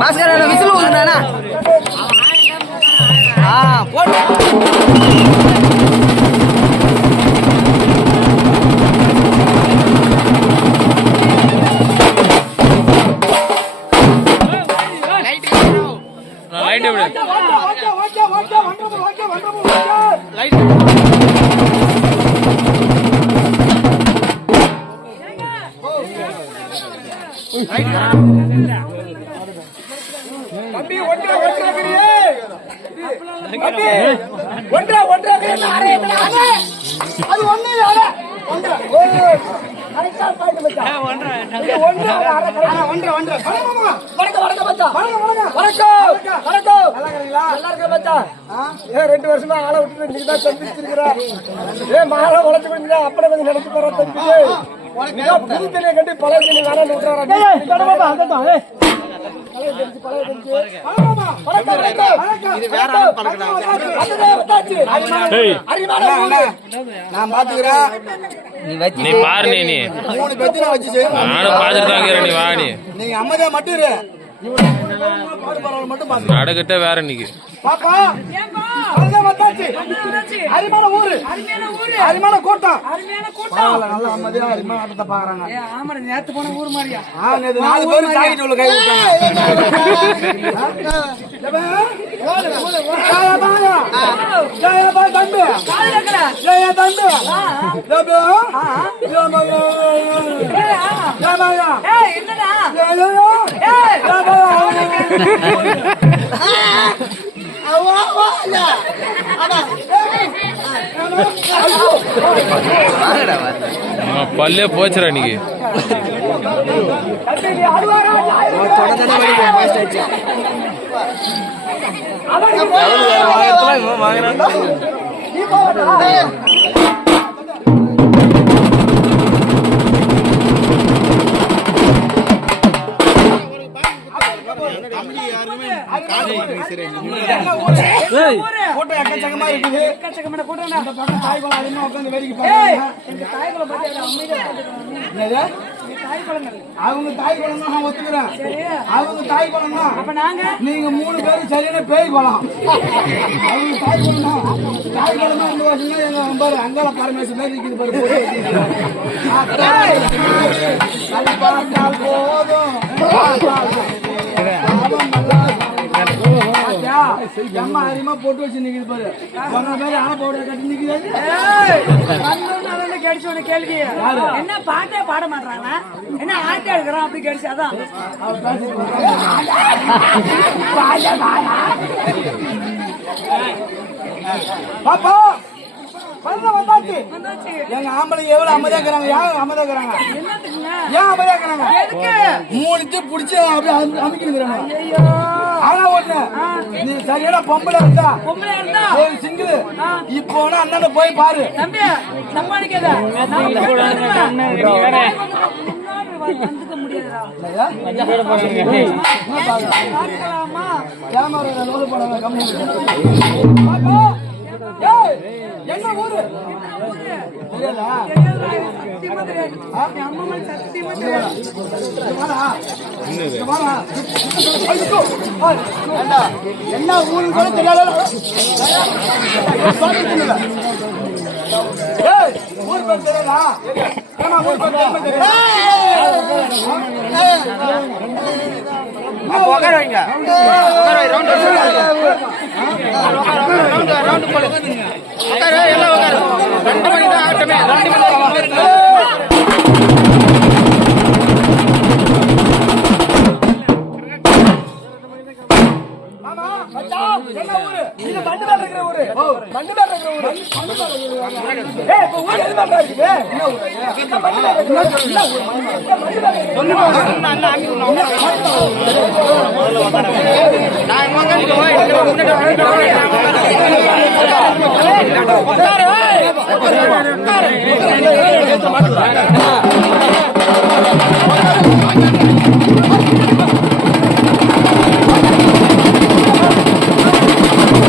Bhaskar whistle ஊதுறானா போட்டு ரெண்டு வருஷமா ஆளை விட்டு நீங்கதான் சந்திச்சிருக்கிறேன் மாலை உழைச்சு கொடுங்க அப்படி கொஞ்சம் நினைச்சு போற புது தண்ணியை கட்டி பழைய தண்ணி வேணான்னு விட்டுறாரு நான் பாத்துக்கிறேன் நீ பாரு நீ 3 பேத்து நான் வச்சு நானும் பாத்துட்டு தான் நீ வாடி நீங்க அம்மதா மட்டும் இரு நடக்கிட்ட வேற இன்னைக்கு பாப்பா அரிமான ஊரு அரிமான கூட்டம் நல்ல அம்மதியா அரிமான ஆட்டத்தை பாக்குறாங்க நேத்து போன ஊர் மாதிரியா 4 பேரும் தாக்கிட்டு உள்ள கை பல்லே போச்சுரா இன்னைக்கு அவங்க தாய் குளம் தான் ஒத்துக்கிறேன் அவங்க தாய் குளம் தான் நீங்க 3 பேரும் சரியான பேய் குளம் அவங்க தாய் குளம் தான் தாய் குளம் தான் இந்த வருஷம் எங்க பாரு அங்கால பரமேஸ்வரன் மாதிரி இருக்குது பாரு போதும் அம்மா அரிமா போட்டு வச்சு நிக்குது பாரு பேரு ஆனா போட கட்டி நிக்குது கேள்வி என்ன பாட்டே பாட மாட்டாங்க என்ன ஆட்டே எடுக்கிறான் அப்படி கேடுச்சு அதான் பாப்பா வந்தாச்சு எங்க ஆம்பளை எவ்வளவு அமைதியா இருக்கிறாங்க யாரும் அமைதியா இருக்கிறாங்க ஏன் அமைதியா இருக்கிறாங்க 3 புடிச்சு அப்படியே அமைக்கிறாங்க ஆனா ஒண்ணு நீ சரியான பொம்பளை இருந்தா சிங்கிள் இப்போ அண்ணனை போய் பாரு என்ன ஊரு என்ன ஊரு கூட தெரியாத ஊர் பேர் தெரியல நான்